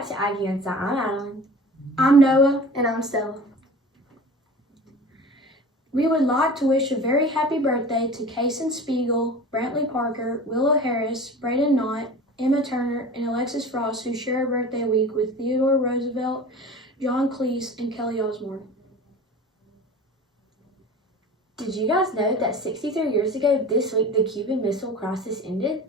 back to Aggie Insight. I'm Adeline. I'm Noah. And I'm Stella. We would like to wish a very happy birthday to Kason Spiegel, Brantley Parker, Willow Harris, Braden Knott, Emma Turner, and Alexis Frost, who share a birthday week with Theodore Roosevelt, John Cleese, and Kelly Osborne. Did you guys know that 63 years ago this week the Cuban Missile Crisis ended?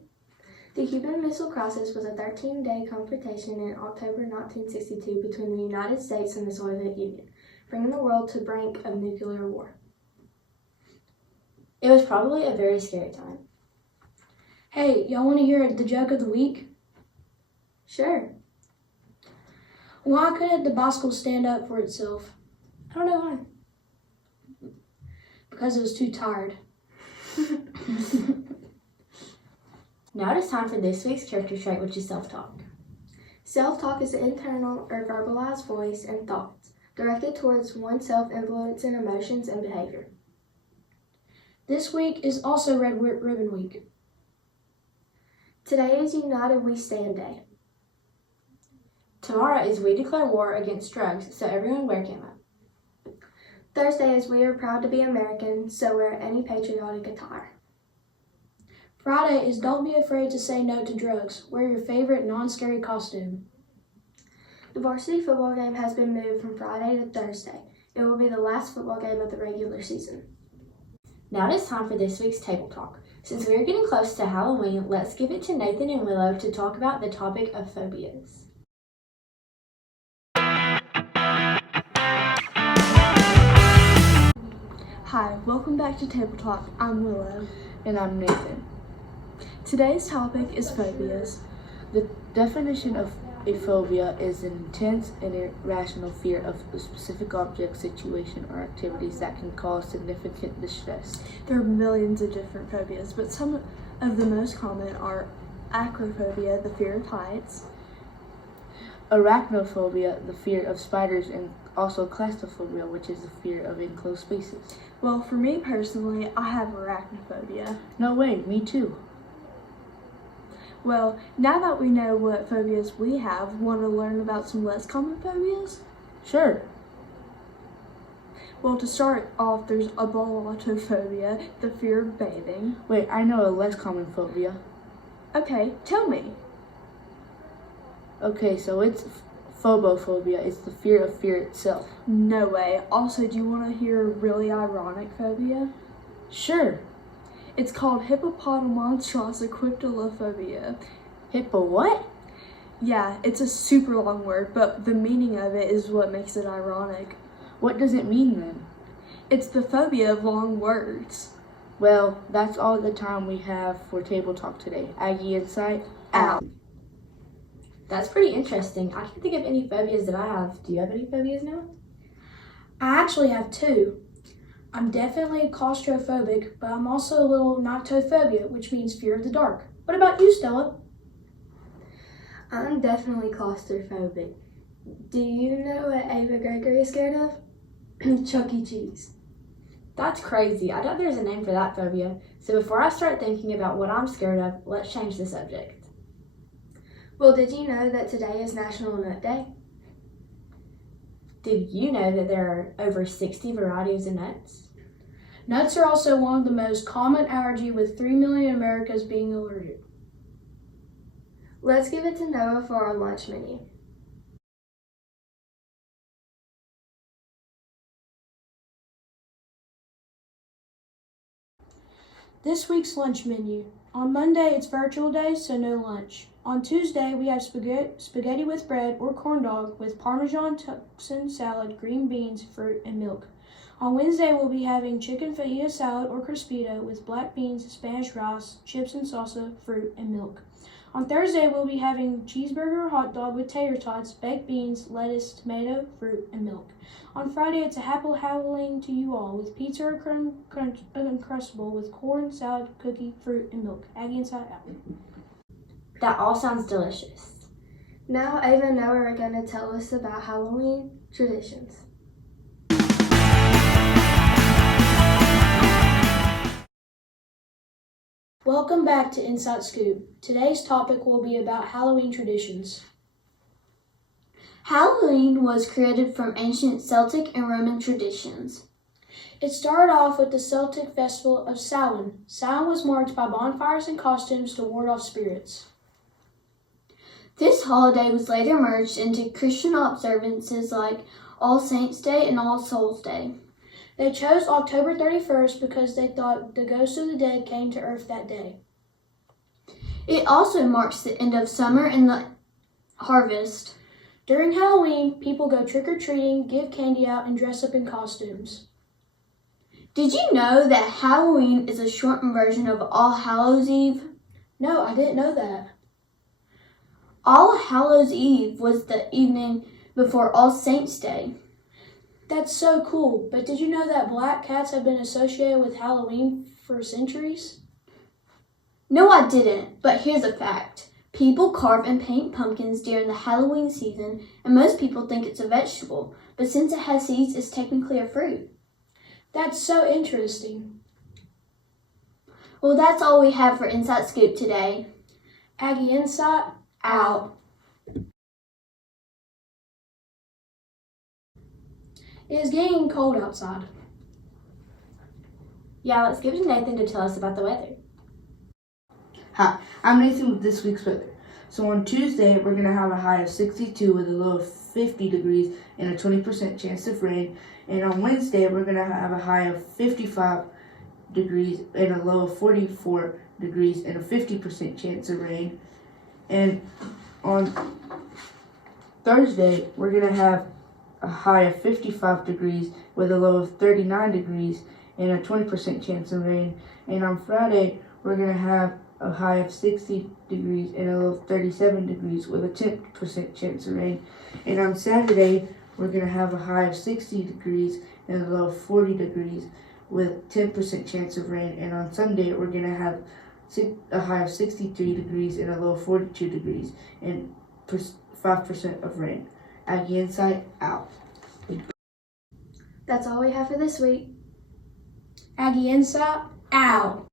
The Cuban Missile Crisis was a 13-day confrontation in October 1962 between the United States and the Soviet Union, bringing the world to the brink of nuclear war. It was probably a very scary time. Hey, y'all want to hear the joke of the week? Sure. Why couldn't the bicycle stand up for itself? I don't know why. Because it was too tired. Now it is time for this week's character trait, which is self-talk. Self-talk is the internal or verbalized voice and thoughts directed towards oneself, influencing emotions and behavior. This week is also Red Ribbon Week. Today is United We Stand Day. Tomorrow is We Declare War Against Drugs, so everyone wear camo. Thursday is We Are Proud to Be American, so wear any patriotic attire. Friday is Don't Be Afraid to Say No to Drugs. Wear your favorite non-scary costume. The varsity football game has been moved from Friday to Thursday. It will be the last football game of the regular season. Now it is time for this week's table talk. Since we are getting close to Halloween, let's give it to Nathan and Willow to talk about the topic of phobias. Hi, welcome back to Table Talk. I'm Willow. And I'm Nathan. Today's topic is phobias. The definition of a phobia is an intense and irrational fear of a specific object, situation, or activities that can cause significant distress. There are millions of different phobias, but some of the most common are acrophobia, the fear of heights, Arachnophobia, the fear of spiders, and also claustrophobia, which is the fear of enclosed spaces. Well, for me personally, I have arachnophobia. No way, me too. Well, now that we know what phobias we have, want to learn about some less common phobias? Sure. Well, to start off, there's abalotophobia, the fear of bathing. Wait, I know a less common phobia. Okay, tell me. Okay, so it's phobophobia. It's the fear of fear itself. No way. Also, do you want to hear a really ironic phobia? Sure. It's called hippopotamonstrosauquiptalophobia. Hippo what? Yeah, it's a super long word, but the meaning of it is what makes it ironic. What does it mean then? It's the phobia of long words. Well, that's all the time we have for Table Talk today. Aggie Insight, out. That's pretty interesting. I can't think of any phobias that I have. Do you have any phobias now? I actually have two. I'm definitely claustrophobic, but I'm also a little nyctophobia, which means fear of the dark. What about you, Stella? I'm definitely claustrophobic. Do you know what Ava Gregory is scared of? Chuck E. Cheese. That's crazy. I doubt there's a name for that phobia. So before I start thinking about what I'm scared of, let's change the subject. Well, did you know that today is National Nut Day? Did you know that there are over 60 varieties of nuts? Nuts are also one of the most common allergy, with 3 million Americans being allergic. Let's give it to Noah for our lunch menu. This week's lunch menu. On Monday, it's virtual day, so no lunch. On Tuesday, we have spaghetti with bread or corn dog with Parmesan Tuscan salad, green beans, fruit, and milk. On Wednesday, we'll be having chicken fajita salad or crispita with black beans, Spanish rice, chips and salsa, fruit, and milk. On Thursday, we'll be having cheeseburger or hot dog with tater tots, baked beans, lettuce, tomato, fruit, and milk. On Friday, it's a happy Halloween to you all with pizza or Uncrustable with corn, salad, cookie, fruit, and milk. Aggie Inside Out. That all sounds delicious. Now Ava and Noah are going to tell us about Halloween traditions. Welcome back to Inside Scoop. Today's topic will be about Halloween traditions. Halloween was created from ancient Celtic and Roman traditions. It started off with the Celtic festival of Samhain. Samhain was marked by bonfires and costumes to ward off spirits. This holiday was later merged into Christian observances like All Saints' Day and All Souls' Day. They chose October 31st because they thought the ghosts of the dead came to earth that day. It also marks the end of summer and the harvest. During Halloween, people go trick-or-treating, give candy out, and dress up in costumes. Did you know that Halloween is a shortened version of All Hallows Eve? No, I didn't know that. All Hallows Eve was the evening before All Saints' Day. That's so cool, but did you know that black cats have been associated with Halloween for centuries? No, I didn't, but here's a fact. People carve and paint pumpkins during the Halloween season, and most people think it's a vegetable, but since it has seeds, it's technically a fruit. That's so interesting. Well, that's all we have for Inside Scoop today. Aggie Insight, Out. It is getting cold outside. Yeah, let's give it to Nathan to tell us about the weather. Hi, I'm Nathan with this week's weather. So on Tuesday, we're going to have a high of 62 with a low of 50 degrees and a 20% chance of rain. And on Wednesday, we're going to have a high of 55 degrees and a low of 44 degrees and a 50% chance of rain. And on Thursday, we're going to have a high of 55 degrees with a low of 39 degrees and a 20% chance of rain. And on Friday, we're going to have a high of 60 degrees and a low of 37 degrees with a 10% chance of rain. And on Saturday, we're going to have a high of 60 degrees and a low of 40 degrees with 10% chance of rain. And on Sunday, we're going to have a high of 63 degrees and a low of 42 degrees and 5% of rain. Aggie Insight, out. That's all we have for this week. Aggie Insight, out.